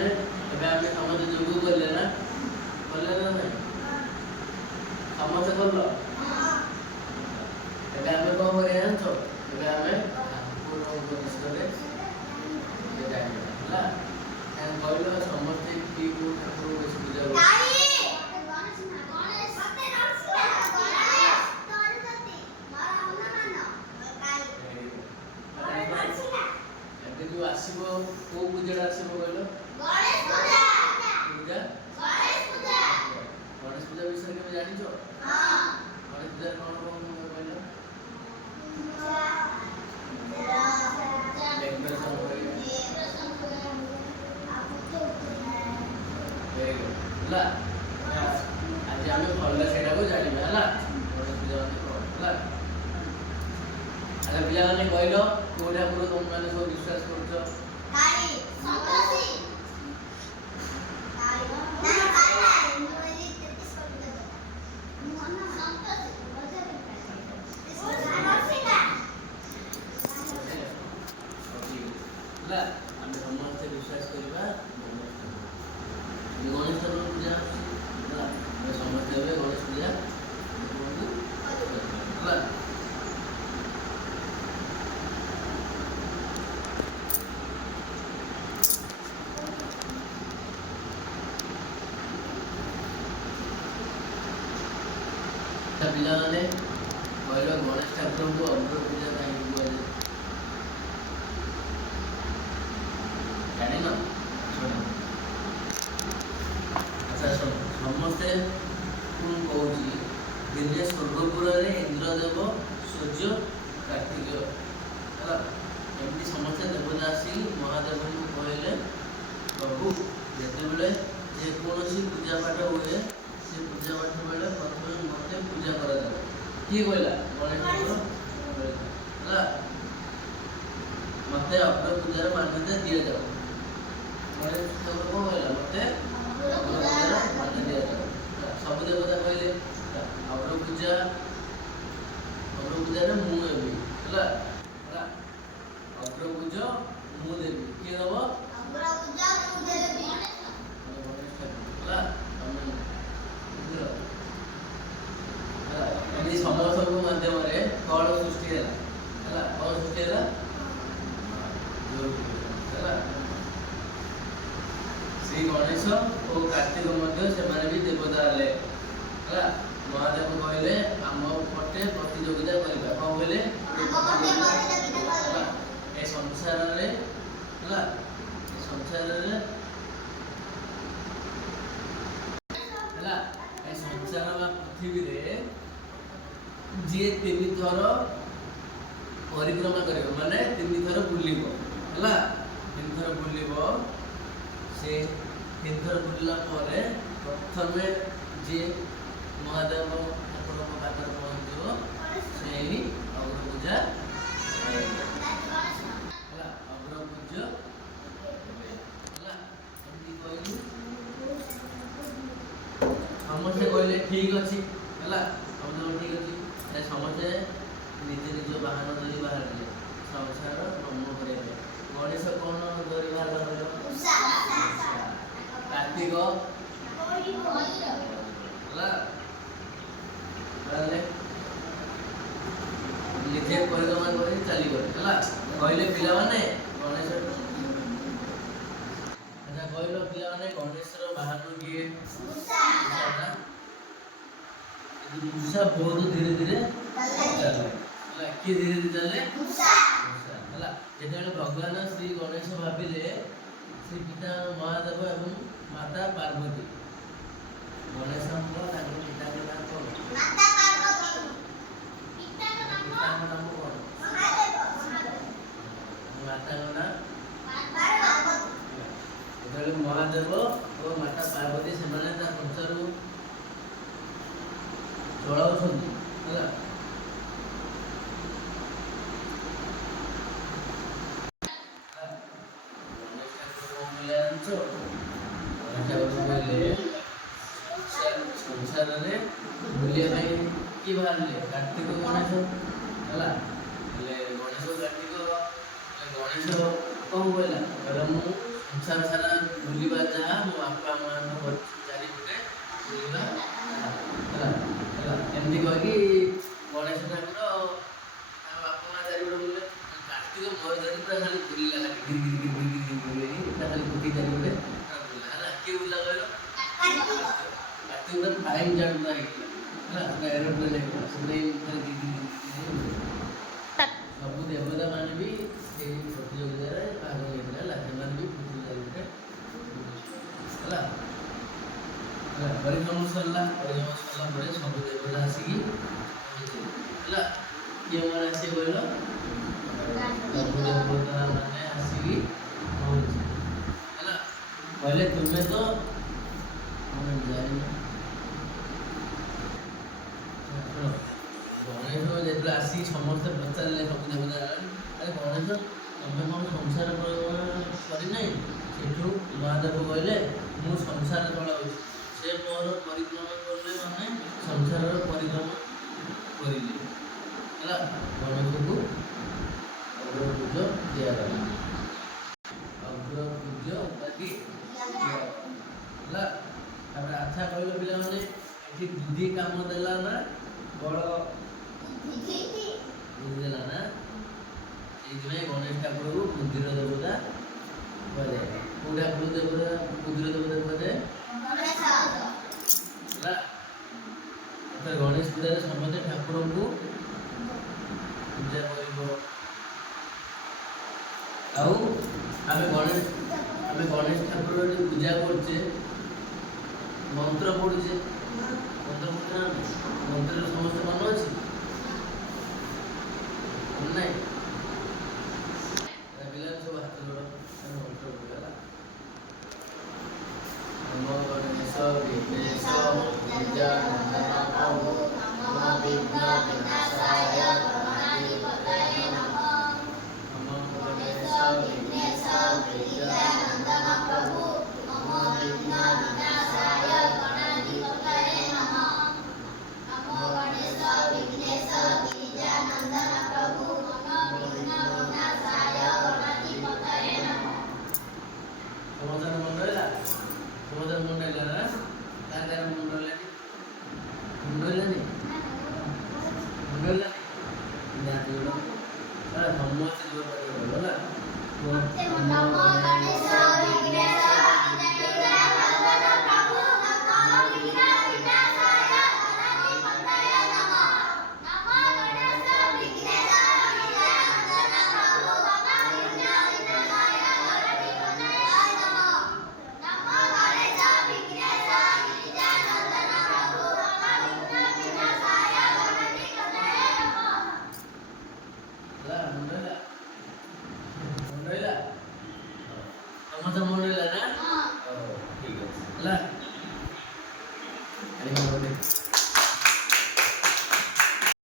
ପିଲାମାନେ ଏବେ ଆମେ ସମସ୍ତେ ଯୋଗ କଲେ ନା ନାଇଁ ସମସ୍ତେ କଲ ଏବେ ଆମେ କଣ କରିବା ଜାଣିଛ ଏବେ ଆମେ ଠାକୁରଙ୍କ ବିଷୟରେ ଜାଣିବା ହେଲା କହିଲ ସମସ୍ତେ କି କୋଉ ଠାକୁରଙ୍କୁ ବେଶୀ ପୂଜା କରୁଛନ୍ତି ଏବେ ଯୋଉ ଆସିବ କୋଉ ପୂଜାଟା ଆସିବ କହିଲ ଗଣେଶ ପୂଜା ଗଣେଶ ପୂଜା ବିଷୟରେ କେବେ ଜାଣିଛ ଗଣେଶ ପୂଜାରେ କଣ କଣ କହିଲ ଡେକୋରେସନ ହେଲା ଆଜି ଆମେ ଭଲ ସେଇଟାକୁ ଜାଣିବା ହେଲା ଗଣେଶ ପୂଜା ମାନେ କଣ ହେଲା ଆଚ୍ଛା ପିଲାମାନେ କହିଲ କୋଉ ଠାକୁର ତମମାନେ ସବୁ ବିଶ୍ୱାସ କରୁଛ ହେଲା ଆମେ ସମସ୍ତେ ବିଶ୍ୱାସ କରିବା ଗଣେଶ ଠାକୁର ପୂଜା ହେଲା ଆମେ ସମସ୍ତେ ଏବେ ଗଣେଶ ପୂଜା ହେଲା ପିଲାମାନେ କହିଲ ଗଣେଶ ଠାକୁରଙ୍କୁ ଅଗ୍ର ପୂଜା କାହିଁକି କୁହାଯାଏ ଜାଣିନ ଆଚ୍ଛା ସମସ୍ତେ ମୁଁ କହୁଛି ଦିନେ ସ୍ୱର୍ଗପୁରରେ ଇନ୍ଦ୍ରଦେବ ସୂର୍ଯ୍ୟ କାର୍ତ୍ତିକେୟ ହେଲା ଏମିତି ସମସ୍ତେ ଦେବତା ଆସିକି ମହାଦେବଙ୍କୁ କହିଲେ ପ୍ରଭୁ ଯେତେବେଳେ ଯେକୌଣସି ପୂଜା ପାଠ ହୁଏ ସେ ପୂଜା ପାଠ ବେଳେ ପ୍ରଥମେ ମୋତେ ପୂଜା କରାଯାଏ କିଏ କହିଲା ଗଣେଶ ଠାକୁର ହେଲା ମୋତେ ଅଗ୍ର ପୂଜାର ମାନ୍ୟତା ଦିଆଯାଉ ଗଣେଶ ଠାକୁର କଣ କହିଲା ମୋତେ ଅଗ୍ର ପୂଜାର ମାନ୍ୟତା ଦିଆଯାଉ ସବୁ ଦେବତା କହିଲେ ଅଗ୍ର ପୂଜାରେ ମୁଁ ହେବି ହେଲା ହେଲା ଅଗ୍ର ପୂଜା ମୁଁ ଦେବି କିଏ ଦବ ହେଲା ସମସ୍ତଙ୍କ ମାଧ୍ୟମରେ କଣ ସୃଷ୍ଟି ହେଲା ହେଲା କଣ ସୃଷ୍ଟି ହେଲା ହେଲା ଶ୍ରୀ ଗଣେଶ ଓ କାର୍ତ୍ତିକ ମଧ୍ୟ ସେମାନେ ବି ଦେବତା ହେଲେ ହେଲା ମହାଦେବ କହିଲେ ଆମ ପଟେ ପ୍ରତିଯୋଗିତା କରିବା କଣ କହିଲେ ଏ ସଂସାରରେ ହେଲା ହେଲା ଏ ସଂସାର ବା ପୃଥିବୀରେ ଯିଏ 3 ଥର ପରିକ୍ରମା କରିବ ମାନେ 3 ଥର ବୁଲିବ ହେଲା 3 ଥର ବୁଲିବ ସେ 3 ଥର ବୁଲିଲା ପରେ ପ୍ରଥମେ ଯିଏ ମହାଦେବ ଠାକୁରଙ୍କ ପାଖରେ ପହଞ୍ଚିବ ସେହି ଅଗ୍ରପୂଜା ହେଲା ଅଗ୍ରପୂଜା ହେଲା ଏମିତି କହିଲୁ ସମସ୍ତେ କହିଲେ ଠିକ ଅଛି ହେଲା ସମସ୍ତେ ଠିକ ଅଛି ସମସ୍ତେ ନିଜ ନିଜ ବାହନ ଧରି ବାହାରିଲେ ସଂସାର ଭ୍ରମଣ କରିବା ପାଇଁ ଗଣେଶ କଣ ଧରି ବାହାରିଲା କହିଲ କାର୍ତ୍ତିକ ହେଲା ନିଜେ ପରିକ୍ରମା କରି ଚାଲିଗଲେ ହେଲା କହିଲେ ପିଲାମାନେ ଗଣେଶ ଆଚ୍ଛା କହିଲ ପିଲାମାନେ ଗଣେଶର ବାହାନ କିଏ ମୂଷା ବହୁତ ଧୀରେ ଧୀରେ ଚାଲେ ହେଲା କିଏ ଧୀରେ ଧୀରେ ଚାଲେ ହେଲା ଯେତେବେଳେ ଭଗବାନ ଶ୍ରୀ ଗଣେଶ ଭାବିଲେ ଶ୍ରୀ ପିତା ମହାଦେବ ଏବଂ ମାତା ପାର୍ବତୀ ଗଣେଶଙ୍କ ତାଙ୍କ ପିତାଙ୍କ ନାମ କଣ ପିତାଙ୍କ ନାମ କଣ ମାତାଙ୍କ ନାମ ଯେତେବେଳେ ମହାଦେବ ଓ ମାତା ପାର୍ବତୀ ସେମାନେ ତା ସଂସାରରୁ ଚଳାଉଛନ୍ତି ହେଲା ସଂସାରରେ ବୁଲିବା ପାଇଁ କିଏ ବାହାରିଲେ କାର୍ତ୍ତିକ ଗଣେଶ ହେଲା ହେଲେ ଗଣେଶ କାର୍ତ୍ତିକ ଗଣେଶ କଣ କହିଲା କହିଲା ମୁଁ ସଂସାର ସାରା ବୁଲିବା ଯାହା ମୋ ବାପା ମାଆଙ୍କ ଚାରିପଟେ ବୁଲିବା ହେଲା ହେଲା ଏମିତି କହିକି ଗଣେଶ ଠାକୁର ତାଙ୍କ ବାପା ମା ଚାରିପଟେ ବୁଲିଲେ କାର୍ତ୍ତିକ ମୋର ଧରି ପୁରା ଖାଲି ବୁଲିଲା ଖାଲି ଗିରି ଗିରି ଗିରି ଗିରି ଗିରି ଗିରି ଗିରି ପୁରା ଖାଲି କୁଟି ଚାରିପଟେ ବୁଲିଲା ହେଲା କିଏ ବୁଲିଲା କହିଲ କାର୍ତ୍ତିକ ପୁରା ଫାଇନ୍ ଜାଣୁ ପୁରା ହେଇଥିଲା ହେଲା ଏରୋପ୍ଲେନ୍ ହେଇଥିଲା ସେଥିପାଇଁ ଖାଲି ଗିରି ଗିରି ଗିରି ଗିରି ସବୁ ଦେବତା ମାନେ ବି ସେଇ ପ୍ରତିଯୋଗିତାରେ ଭାଗ ନେଇଥିଲେ ହେଲା ସେମାନେ ବି ପୃଥିବୀ ଚାରିପଟେ ହେଲା ହେଲା ପରିକ୍ରମା ସରିଲା ପରେ ସବୁ ଦେବତା ଆସିକି ପହଞ୍ଚିଲେ ହେଲା କିଏ ମାନେ ଆସିବେ କହିଲ ସବୁ ଦେବତା ମାନେ ଆସିକି ପହଞ୍ଚିଲେ ହେଲା କହିଲେ ତୁମେ ତ ଜାଣିନ ଗଣେଶ ଯେତେବେଳେ ଆସିକି ସମସ୍ତେ ପଚାରିଲେ ସବୁ ଦେବତା ଆରେ ଗଣେଶ ତମେ କ'ଣ ସଂସାର କରିନାହିଁ ସେଠୁ ମହାଦେବ କହିଲେ ମୁଁ ସଂସାର ଚଳାଉଛି ସେ ମୋର ପରିକ୍ରମା କଲେ ମାନେ ସଂସାରର ପରିକ୍ରମା କରିଲି ହେଲା ଗଣେଶକୁ ଅଗ୍ରପୂଜ୍ୟ ଦିଆଗଲା ଅଗ୍ରପୂଜ୍ୟ ଉପାଧି ହେଲା ତାପରେ ଆଚ୍ଛା କହିଲ ପିଲାମାନେ ଏଠି ବୁଦ୍ଧି କାମ ଦେଲା ନା ବଳ ବୁଝିଦେଲା ନା ସେଇଥିପାଇଁ ଗଣେଶ ଠାକୁରକୁ ବୁଦ୍ଧିର ଦେବତା କୁହାଯାଏ କୋଉ ଠାକୁର ଦେବତା ବୁଦ୍ଧିର ଦେବତା କୁହାଯାଏ ହେଲା ଏଥର ଗଣେଶ ପୂଜାରେ ସମସ୍ତେ ଠାକୁରଙ୍କୁ ପୂଜା କରିବ ଆଉ ଆମେ ଗଣେଶ ଠାକୁର ପୂଜା କରୁଛେ ମନ୍ତ୍ର ପଢୁଛେ ମନ୍ତ୍ର ପଢୁଛେ ନା ମନ୍ତ୍ରରେ ସମସ୍ତେ ମନ ଅଛି ନାଇଁ ପିଲା ସବୁ ହାତ ଯୋଡ଼ ମନ୍ତ୍ର ପଢିଗଲା ନମୋ ଗଣେଶ ବିଘ୍ନେଶ ବିଦ୍ୟାନନ୍ଦନ ପ୍ରଭୁ ନମୋ ବିଘ୍ନ ବିନାଶାୟ ଗଣାଧିପତये ନମଃ ନମୋ ଗଣେଶ ବିଘ୍ନେଶ ବିଦ୍ୟାନନ୍ଦନ ପ୍ରଭୁ ନମୋ ବିଘ୍ନ ବିନାଶାୟ ଗଣାଧିପତये ନମଃ ନମୋ ଗଣେଶ ବିଘ୍ନେଶ ବିଦ୍ୟାନନ୍ଦନ ପ୍ରଭୁ ନମୋ ବିଘ୍ନ ବିନାଶାୟ ଗଣାଧିପତये ନମଃ ସମସ୍ତଙ୍କ ମନ ରହିଲା ସମସ୍ତଙ୍କ ମନ ରହିଲା ନା କାହାର ମନ ରହିଲାନି ମନ ରହିଲାନି ନିହାତି ଗୋଟେ ସମସ୍ତେ ଯିବ ପାରିବ ହେଲା ନମୋ ଗଣେଶ ବିଘ୍ନେଶ ବିଦ୍ୟାନନ୍ଦନ ପ୍ରଭୁ ନମୋ ବିଘ୍ନ ବିନାଶାୟ ଗଣାଧିପତये ନମଃ ନମୋ ଗଣେଶ ବିଘ୍ନେଶ ବିଦ୍ୟାନନ୍ଦନ ପ୍ରଭୁ ନମୋ ବିଘ୍ନ ବିନାଶାୟ ଗଣାଧିପତये ନମଃ ନମୋ ଗଣେଶ ବିଘ୍ନେଶ ବିଦ୍ୟାନନ୍ଦନ ପ୍ରଭୁ ନମୋ ବିଘ୍ନ ବିନାଶାୟ ଗଣାଧିପତये ନମଃ ହେଲା ମନ ରହିଲା ସମସ୍ତ ମନ ରହିଲା ନା ଠିକ ଅଛି ହେଲା